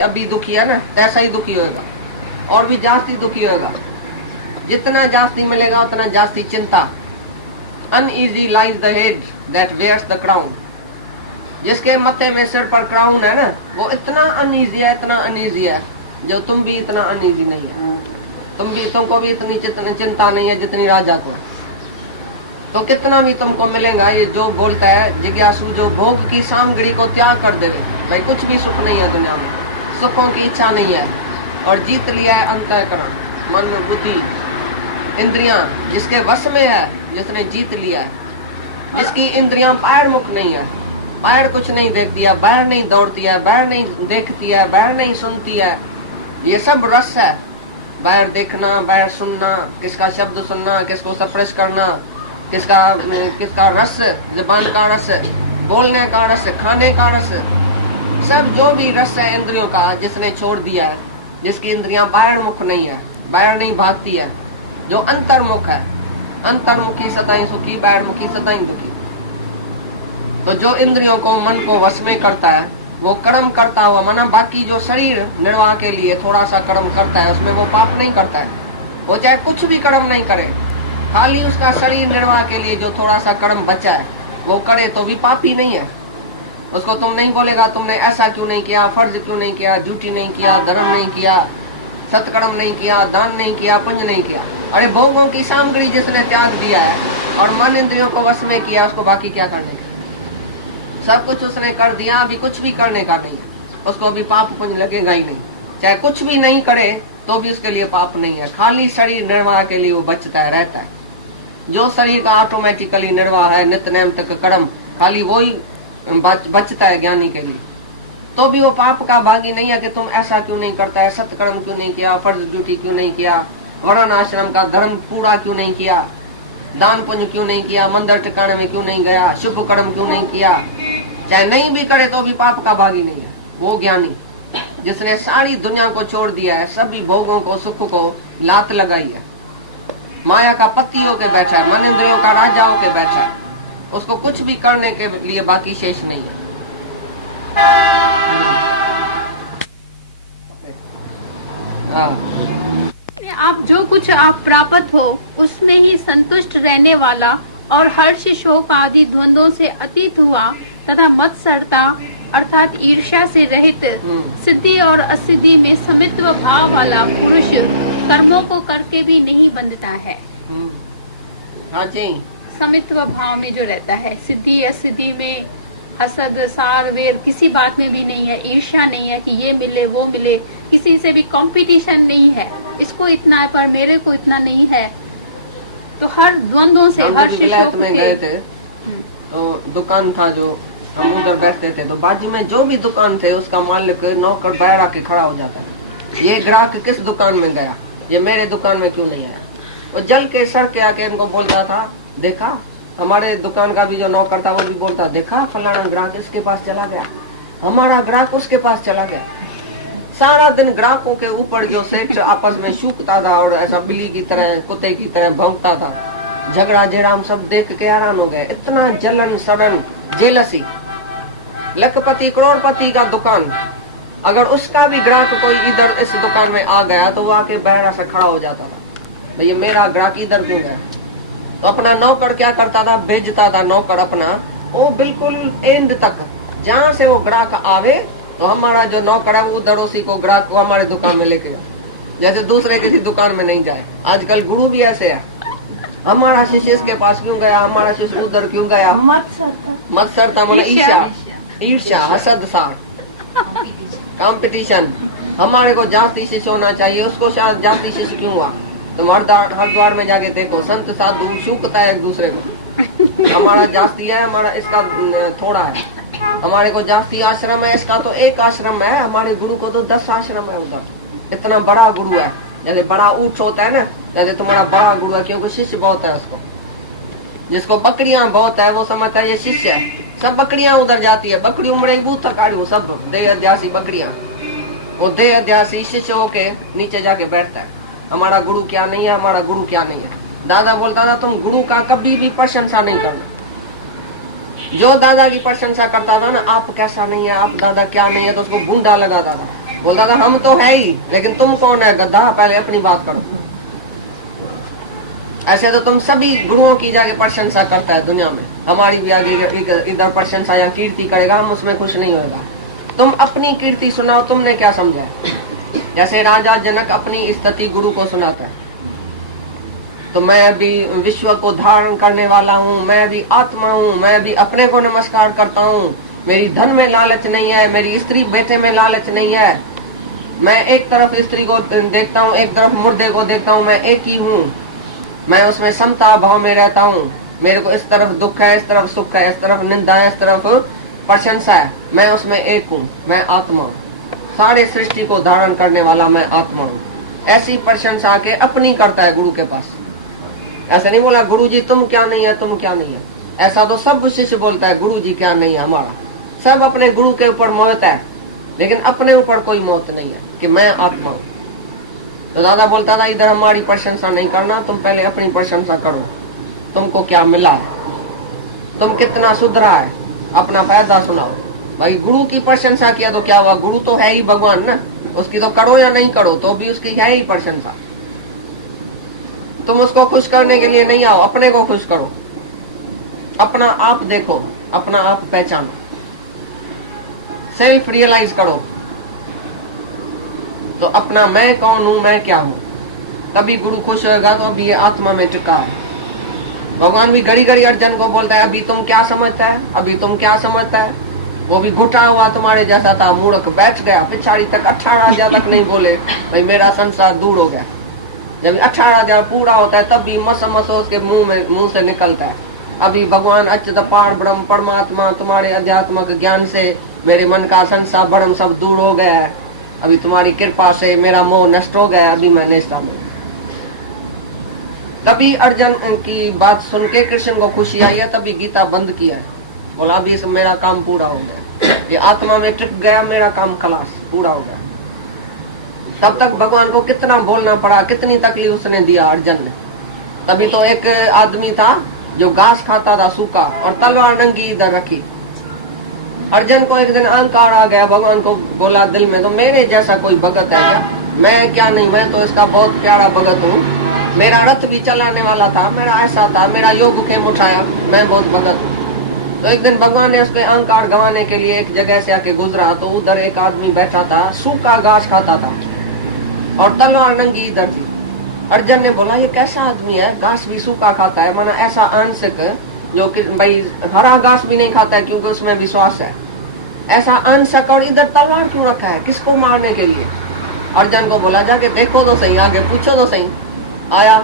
अभी दुखी है ना, ऐसा ही दुखी होगा और भी जास्ती दुखी होगा। जितना जास्ती मिलेगा उतना जास्ती चिंता। Uneasy lies the head that wears the crown. जिसके मत्थे में सिर पर क्राउन है ना, वो इतना अनईजी है, इतना अनईजी है, जो तुम भी इतना अनईजी नहीं है। तुमको भी इतनी चिंता नहीं है जितनी राजा को। तो कितना भी तुमको मिलेगा, ये जो बोलता है जिज्ञासु, जो भोग की सामग्री को त्याग कर देवे, भाई कुछ भी सुख नहीं है दुनिया में, सुखों की इच्छा नहीं है, और जीत लिया है अंतःकरण, मन, बुद्धि, इंद्रियां, जिसके वश में है, जिसने जीत लिया है, जिसकी इंद्रियां पैर मुख नहीं है, पैर कुछ नहीं देखती है, पैर नहीं दौड़ती है, पैर नहीं देखती है, पैर नहीं सुनती है, ये सब रस है। पैर देखना, पैर सुनना, किसका शब्द सुनना, किसको स्पर्श करना, किसका रस, जुबान का रस, बोलने का रस, खाने का रस, सब जो भी रस है इंद्रियों का, जिसने छोड़ दिया है, जिसकी इंद्रियां बाहर मुख नहीं है, बाहर नहीं भागती है, जो अंतर्मुख है, अंतर्मुखी सताई सुखी, बाहर मुखी सताई दुखी। तो जो इंद्रियों को, मन को वश में करता है, वो कर्म करता हुआ, माना बाकी जो शरीर निर्वाह के लिए थोड़ा सा कर्म करता है, उसमें वो पाप नहीं करता है। वो चाहे कुछ भी कर्म नहीं करे, खाली उसका शरीर निर्वाह के लिए जो थोड़ा सा कर्म बचा है वो करे, तो भी पापी नहीं है। उसको तुम नहीं बोलेगा तुमने ऐसा क्यों नहीं किया, फर्ज क्यों नहीं किया, ड्यूटी नहीं किया, धर्म नहीं किया, सत्कर्म नहीं किया, दान नहीं किया, पुण्य नहीं किया। अरे भोगों की सामग्री जिसने त्याग दिया है और मन इंद्रियों को वश में किया, उसको बाकी क्या करने का? सब कुछ उसने कर दिया, अभी कुछ भी करने का नहीं है, उसको अभी पाप पुण्य लगेगा ही नहीं। चाहे कुछ भी नहीं करे तो भी उसके लिए पाप नहीं है, खाली शरीर निर्वाह के लिए वो बचता है, रहता है। जो शरीर का ऑटोमेटिकली निर्वाह है, नित्य नैम तक कर्म, खाली वो ही बचता है ज्ञानी के लिए। तो भी वो पाप का भागी नहीं है कि तुम ऐसा क्यों नहीं करता है, सत्कर्म क्यों नहीं किया, फर्ज ड्यूटी क्यों नहीं किया, वर्ण आश्रम का धर्म पूरा क्यों नहीं किया, दान पुण्य क्यों नहीं किया, मंदिर ठिकाने में क्यों नहीं गया, शुभ कर्म क्यों नहीं किया। चाहे नहीं भी करे तो भी पाप का भागी नहीं है वो ज्ञानी, जिसने सारी दुनिया को छोड़ दिया है, सभी भोगों को, सुख को लात लगाई है, माया का पति होके बैठा है, मन इंद्रियों का राजा होके बैठा है, उसको कुछ भी करने के लिए बाकी शेष नहीं है। आप जो कुछ आप प्राप्त हो उसमें ही संतुष्ट रहने वाला और हर्ष शोक आदि द्वंद्वों से अतीत हुआ तथा मत्सरता अर्थात ईर्ष्या से रहित, सिद्धि और असिद्धि में समित्व भाव वाला पुरुष कर्मों को करके भी नहीं बंधता है। हाँ जी, समित्व भाव में जो रहता है, सिद्धि असिद्धि में हसद सार वेर किसी बात में भी नहीं है, ईर्ष्या नहीं है कि ये मिले वो मिले, किसी से भी कंपटीशन नहीं है, इसको इतना है पर मेरे को इतना नहीं है। तो हर द्वंद्वों से, हर विलायत में गए थे तो दुकान था, जो हम उधर बैठते थे, तो बाजू में जो भी दुकान थे उसका मालिक नौकर बाहर आके खड़ा हो जाता है, ये ग्राहक किस दुकान में गया, ये मेरे दुकान में क्यों नहीं आया। वो जल के सर के आके इनको बोलता था, देखा हमारे दुकान का भी जो नौकर था वो भी बोलता, देखा फलाना ग्राहक इसके पास चला गया, हमारा ग्राहक उसके पास चला गया। सारा दिन ग्राहकों के ऊपर जो सेठ आपस में सूखता था और ऐसा बिल्ली की तरह, कुत्ते की तरह भौंकता था, झगड़ा झेराम सब देख के हैरान हो गए। इतना जलन सड़न जेलसी, लखपति करोड़पति का दुकान, अगर उसका भी ग्राहक कोई इधर इस दुकान में आ गया तो वो आके बहरा से खड़ा हो जाता था, भैया मेरा ग्राहक इधर क्यों गया। तो अपना नौकर क्या करता था, भेजता था नौकर अपना, वो बिल्कुल एंड तक, जहाँ से वो ग्राहक आवे तो हमारा जो नौकर है वो उधर उसी को ग्राहक को हमारे दुकान में लेके जाए, जैसे दूसरे किसी दुकान में नहीं जाए। आजकल गुरु भी ऐसे है, हमारा शिष्य इसके पास क्यों गया, हमारा शिष्य उधर क्यों गया, मत सरता मतलब ईर्ष्या, हसद सार, कंपटीशन, हमारे को जाति शिष्य होना चाहिए, उसको शायद जाति शिष्य क्यों हुआ। तुम हरिद्वार में जाके देखो, संत साधु सूखता है एक दूसरे को, हमारा जाति है, हमारा इसका थोड़ा है, हमारे को जाति आश्रम है, इसका तो एक आश्रम है, हमारे गुरु को तो 10 आश्रम है उधर। इतना बड़ा गुरु है, जैसे बड़ा ऊंट होता है ना, जैसे तुम्हारा बड़ा गुरु है, क्योंकि शिष्य बहुत है उसको। जिसको बकरियां बहुत है वो समझता है ये शिष्य है, सब बकरियां उधर जाती है, बकरी उमड़े बूथ सब देह अध्यासी बकरियां, वो देह अध्यासी शिष्य होके नीचे जाके बैठता है, हमारा गुरु क्या नहीं है, हमारा गुरु क्या नहीं है। दादा बोलता था तुम गुरु का कभी भी प्रशंसा नहीं करना। जो दादा की प्रशंसा करता था ना, आप कैसा नहीं है, आप दादा क्या नहीं है, तो उसको गुंडा लगाता था। बोलता था हम तो है ही, लेकिन तुम कौन है गधा, पहले अपनी बात करो। ऐसे तो तुम सभी गुरुओं की जाके प्रशंसा करता है दुनिया में, हमारी भी आगे इधर प्रशंसा या कीर्ति करेगा, हम उसमें खुश नहीं होगा। तुम अपनी कीर्ति सुनाओ, तुमने क्या समझा है। जैसे राजा जनक अपनी स्तुति गुरु को सुनाता है, तो मैं अभी विश्व को धारण करने वाला हूँ, मैं अभी आत्मा हूँ, मैं अभी अपने को नमस्कार करता हूँ, मेरी धन में लालच नहीं है, मेरी स्त्री बेटे में लालच नहीं है, मैं एक तरफ स्त्री को देखता हूँ, एक तरफ मुर्दे को देखता हूँ, मैं एक ही हूँ, मैं उसमें समता भाव में रहता हूँ, मेरे को इस तरफ दुख है, इस तरफ सुख है, इस तरफ निंदा है, इस तरफ प्रशंसा है, मैं उसमें एक हूँ, मैं आत्मा हूँ, सारे सृष्टि को धारण करने वाला मैं आत्मा हूँ। ऐसी प्रशंसा के अपनी करता है गुरु के पास। ऐसे नहीं बोला गुरु जी तुम क्या नहीं है, तुम क्या नहीं है, ऐसा तो सब शिष्य बोलता है गुरु जी क्या नहीं है हमारा, सब अपने गुरु के ऊपर मोहत है, लेकिन अपने ऊपर कोई मोहत नहीं है कि मैं आत्मा हूँ। तो दादा बोलता था इधर हमारी प्रशंसा नहीं करना, तुम पहले अपनी प्रशंसा करो, तुमको क्या मिला है, तुम कितना सुधरा है, अपना फायदा सुनाओ। भाई गुरु की प्रशंसा किया तो क्या हुआ, गुरु तो है ही भगवान ना, उसकी तो करो या नहीं करो तो भी उसकी है ही प्रशंसा। तुम उसको खुश करने के लिए नहीं आओ, अपने को खुश करो, अपना आप देखो, अपना आप पहचानो, सेल्फ रियलाइज करो, तो अपना मैं कौन हूं, मैं क्या हूं, तभी गुरु खुश होगा। तो अभी ये आत्मा में टिका है। भगवान भी घड़ी घड़ी अर्जुन को बोलता है अभी तुम क्या समझता है, अभी तुम क्या समझता है, वो भी घुटा हुआ तुम्हारे जैसा था, मूर्ख बैठ गया पिछाड़ी तक, 18,000 तक नहीं बोले, भाई मेरा संसार दूर हो गया। जब 18,000 पूरा होता है तब भी मस उसके मुंह से निकलता है, अभी भगवान अच्युत पार ब्रह्म परमात्मा तुम्हारे अध्यात्मक ज्ञान से मेरे मन का संसार भ्रम सब दूर हो गया है, अभी तुम्हारी कृपा से मेरा मोह नष्ट हो गया, अभी मैं निष्ठा में। तभी अर्जुन की बात सुन के कृष्ण को खुशी आई है, तभी गीता बंद किया है, बोला अभी मेरा काम पूरा हो गया, ये आत्मा में टिक गया, मेरा काम खलास पूरा हो गया। तब तक भगवान को कितना बोलना पड़ा, कितनी तकलीफ उसने दिया अर्जुन ने। तभी तो एक आदमी था जो घास खाता था सूखा और तलवार नंगी इधर रखी। अर्जुन को एक दिन अहंकार आ गया, भगवान को बोला दिल में, तो मेरे जैसा कोई भगत है क्या, मैं क्या नहीं, मैं तो इसका बहुत प्यारा भगत हूँ, मेरा रथ भी चलाने वाला था, मेरा ऐसा था, मेरा योग खेम उठाया, मैं बहुत भगत हूँ। तो एक दिन भगवान ने उसके अहंकार गंवाने के लिए एक जगह से आके गुजरा, तो उधर एक आदमी बैठा था, सूखा घास खाता था और तलवार नंगी इधर थी। अर्जुन ने बोला ये कैसा आदमी है, घास भी सूखा खाता है, माना ऐसा अनसिक जो कि भाई हरा घास भी नहीं खाता है क्योंकि उसमें विश्वास है, ऐसा अनसक और इधर तलवार क्यों रखा है, किसको मारने के लिए। अर्जुन को बोला जाके देखो तो सही, आगे पूछो तो सही। आया,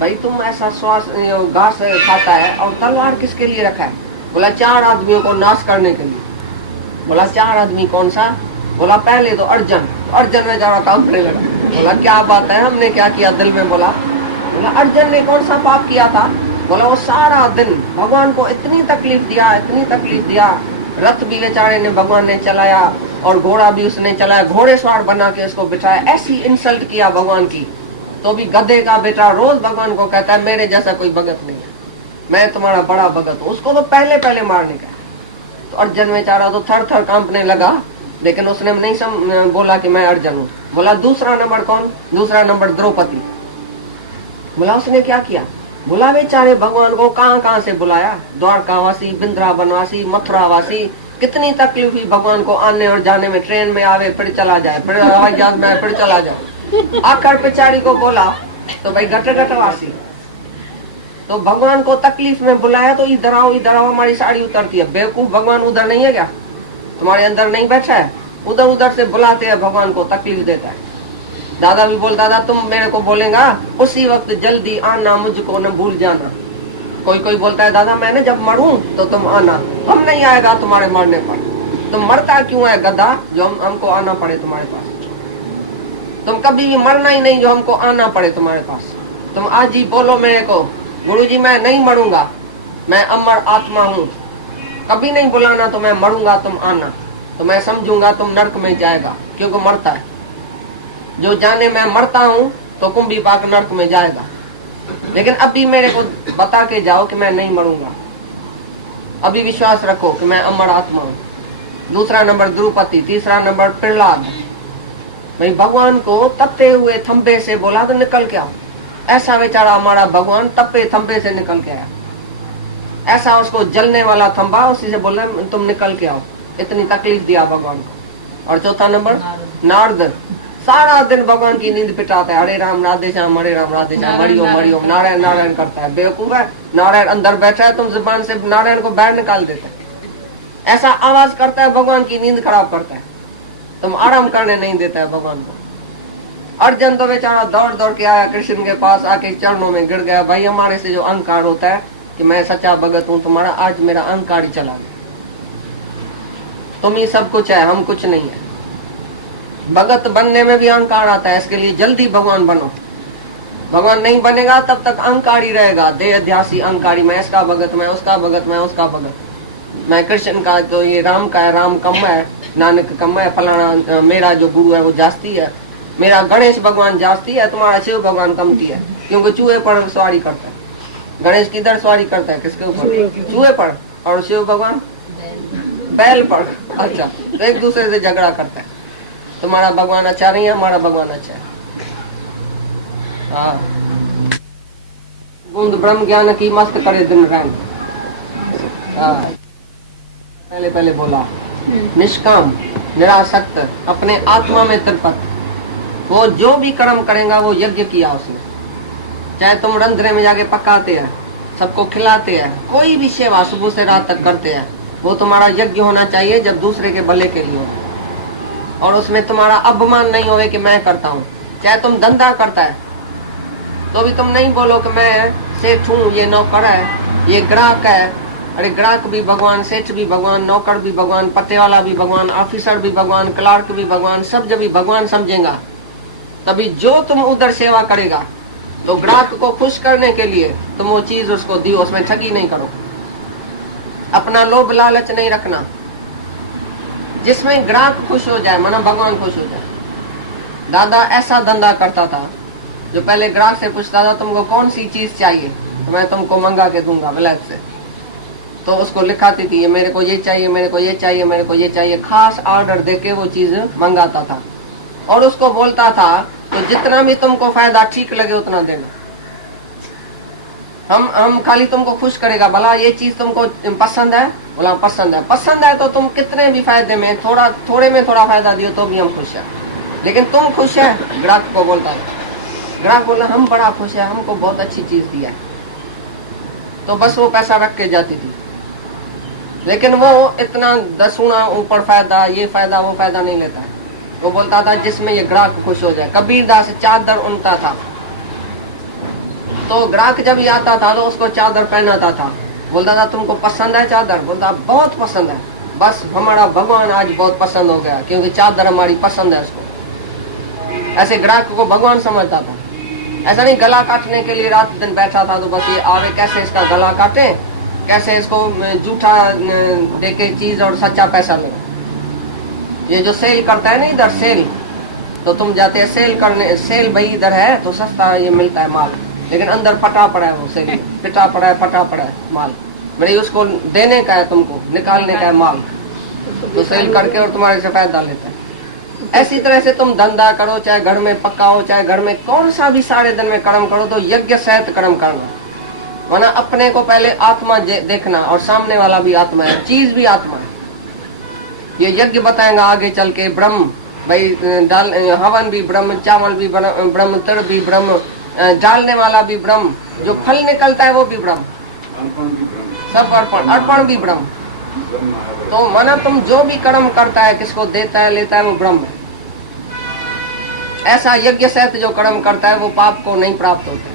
भाई तुम ऐसा श्वास घास खाता है और तलवार किसके लिए रखा है। बोला 4 आदमियों को नाश करने के लिए। बोला 4 आदमी कौन सा। बोला पहले तो अर्जुन। अर्जुन में जरा कांपने लगा, बोला क्या बात है, हमने क्या किया। दिल में बोला अर्जुन ने कौन सा पाप किया था। बोला वो सारा दिन भगवान को इतनी तकलीफ दिया, इतनी तकलीफ दिया, रथ भी बेचारे ने भगवान ने चलाया और घोड़ा भी उसने चलाया, घोड़े सवार बना के उसको बिठाया, ऐसी इंसल्ट किया भगवान की। तो भी गधे का बेटा रोज भगवान को कहता है मेरे जैसा कोई भगत नहीं है, मैं तुम्हारा बड़ा भगत हूँ। उसको तो पहले मारने का। तो अर्जुन बेचारा तो थर थर कांपने लगा, लेकिन उसने नहीं बोला कि मैं अर्जुन हूँ। बोला दूसरा नंबर कौन। दूसरा नंबर द्रौपदी। बोला उसने क्या किया। बोला बेचारे भगवान को कहाँ से बुलाया, द्वारकावासी, वृंदावनवासी, मथुरावासी, कितनी तकलीफ हुई भगवान को आने और जाने में। ट्रेन में आवे फिर चला जाए, फिर हवाई जहाज में आए फिर चला जाए। आकर बेचारी को बोला तो भाई घटवासी। तो भगवान को तकलीफ में बुलाया तो इधर आओ हमारी साड़ी उतरती है। बेवकूफ, भगवान उधर नहीं है क्या, तुम्हारे अंदर नहीं बैठा है। उधर से बुलाते हैं भगवान को, तकलीफ देता है। दादा भी बोलता था तुम मेरे को बोलेगा उसी वक्त जल्दी आना, मुझको न भूल जाना। कोई बोलता है दादा मैंने जब मरूं तो तुम आना, हम नहीं आएगा तुम्हारे मरने पर। तुम मरता क्यों है गधा जो हमको आना पड़े तुम्हारे पास। तुम कभी भी मरना ही नहीं जो हमको आना पड़े तुम्हारे पास। तुम आज ही बोलो मेरे को गुरुजी मैं नहीं मरूंगा, मैं अमर आत्मा हूँ। कभी नहीं बुलाना तो मैं मरूंगा, तुम आना। तो मैं समझूंगा तुम नरक में जाएगा, क्योंकि मरता है। जो जाने मैं मरता हूँ तो कुंभी पाक नरक में जाएगा। लेकिन अभी मेरे को बता के जाओ कि मैं नहीं मरूंगा। अभी विश्वास रखो कि मैं अमर आत्मा हूँ। दूसरा नंबर द्रौपदी, तीसरा नंबर प्रहलाद, भाई भगवान को तपते हुए थंबे से बोला तो निकल के आओ। ऐसा बेचारा हमारा भगवान तपे थंबे से निकल के आया। ऐसा उसको जलने वाला थंबा, उसी से बोला तुम निकल के आओ। इतनी तकलीफ दिया भगवान को। और चौथा नंबर नारद, सारा दिन भगवान की नींद पिटाता है। हरे राम राधे श्याम, हरे राम राधे श्याम, हरिओम हरिओम, नारायण नारायण करता है। बेवकूफ है, नारायण अंदर बैठा है, तुम जुबान से नारायण को बाहर निकाल देते है। ऐसा आवाज करता है, भगवान की नींद खराब करता है, तुम आराम करने नहीं देता है भगवान को। अर्जुन तो बेचारा दौड़ दौड़ के आया कृष्ण के पास, आके चरणों में गिर गया। भाई हमारे से जो अहंकार होता है कि मैं सच्चा भगत हूँ तुम्हारा, आज मेरा अहंकार ही चला गया। तुम ही सब कुछ है, हम कुछ नहीं है। भगत बनने में भी अहंकार आता है, इसके लिए जल्दी भगवान बनो। भगवान नहीं बनेगा तब तक अहंकार ही रहेगा, देह अध्यासी अहंकारी। मैं इसका भगत, मैं उसका भगत, मैं उसका भगत, मैं कृष्ण का, तो ये राम का है, राम कम है, नानक कम है, फलाना मेरा जो गुरु है वो जास्ती है, मेरा गणेश भगवान जास्ती है, तुम्हारा शिव भगवान कमती है। क्योंकि चूहे पर सवारी करता है। गणेश किधर सवारी करता है, किसके ऊपर? चूहे पर। और शिव भगवान बैल पर। अच्छा, तो एक दूसरे से झगड़ा करता है। तुम्हारा भगवान अच्छा नहीं है, हमारा भगवान अच्छा है। हाँ, बूंद ब्रह्म ज्ञान की मस्त करे दिन रैन। पहले पहले बोला निष्काम निरासक्त अपने आत्मा में तृप्त। वो जो भी कर्म करेगा वो यज्ञ किया उसने। चाहे तुम रंध्रे में जाके पकाते हैं, सबको खिलाते हैं, कोई भी सेवा सुबह से रात तक करते हैं, वो तुम्हारा यज्ञ होना चाहिए जब दूसरे के भले के लिए हो। और उसमें तुम्हारा अपमान नहीं होवे कि मैं करता हूँ। चाहे तुम धंधा करता है तो भी तुम नहीं बोलो कि मैं सेठ हूँ, ये नौकर है, ये ग्राहक है। अरे ग्राहक भी भगवान, सेठ भी भगवान, नौकर भी भगवान, पत्ते वाला भी भगवान, ऑफिसर भी भगवान, क्लार्क भी भगवान, सब जब भी भगवान समझेगा तभी जो तुम उधर सेवा करेगा। तो ग्राहक को खुश करने के लिए तुम वो चीज उसको दी, उसमें ठगी नहीं करो, अपना लोभ लालच नहीं रखना। जिसमें ग्राहक खुश हो जाए, माना भगवान खुश हो जाए। दादा ऐसा धंधा करता था जो पहले ग्राहक से पूछता था तुमको कौन सी चीज चाहिए, तो मैं तुमको मंगा के दूंगा ब्लैक से। तो उसको लिखाती थी, ये मेरे को ये चाहिए, मेरे को ये चाहिए, मेरे को ये चाहिए, खास ऑर्डर देके वो चीज मंगाता था। और उसको बोलता था तो जितना भी तुमको फायदा ठीक लगे उतना देना, हम खाली तुमको खुश करेगा। भला ये चीज तुमको पसंद है? बोला पसंद है। पसंद है तो तुम कितने भी फायदे में, थोड़े में थोड़ा फायदा दियो तो भी हम खुश है। लेकिन तुम खुश है? ग्राहक को बोलता है। ग्राहक बोला हम बड़ा खुश है, हमको बहुत अच्छी चीज दिया है। तो बस वो पैसा रख के जाती थी। लेकिन वो इतना 10 गुना ऊपर फायदा, ये फायदा वो फायदा नहीं लेता है। वो बोलता था जिसमें ये ग्राहक खुश हो जाए। कबीरदास चादर उनता था, तो ग्राहक जब ही आता था तो उसको चादर पहनाता था। बोलता था तुमको पसंद है चादर? बोलता बहुत पसंद है। बस हमारा भगवान आज बहुत पसंद हो गया क्योंकि चादर हमारी पसंद है उसको। ऐसे ग्राहक को भगवान समझता था। ऐसा नहीं गला काटने के लिए रात दिन बैठा था तो बस ये आवे कैसे इसका गला काटे, कैसे इसको जूठा देके चीज और सच्चा पैसा ले। ये जो सेल करता है ना इधर सेल, तो तुम जाते हैं सेल करने, सेल भाई इधर है तो सस्ता ये मिलता है माल, लेकिन अंदर पटा पड़ा है वो सेल, पिटा पड़ा है, पटा पड़ा है माल। मेरी उसको देने का है, तुमको निकालने का है माल, तो सेल करके और तुम्हारे से फायदा लेता है। ऐसी तरह से तुम धंधा करो, चाहे घर में पकाओ, चाहे घर में कौन सा भी सारे दिन में कर्म करो, तो यज्ञ सहित कर्म करना। वरना अपने को पहले आत्मा देखना, और सामने वाला भी आत्मा है, चीज भी आत्मा है। ये यज्ञ बताएगा आगे चल के। ब्रह्म भाई डाल, हवन भी ब्रह्म, चावल भी ब्रह्म, तिर भी ब्रह्म, डालने वाला भी ब्रह्म, जो फल निकलता है वो भी ब्रह्म, सब अर्पण, अर्पण भी ब्रह्म। तो माना तुम जो भी कर्म करता है, किसको देता है लेता है, वो ब्रह्म है। ऐसा यज्ञ सहित जो कर्म करता है वो पाप को नहीं प्राप्त होता है।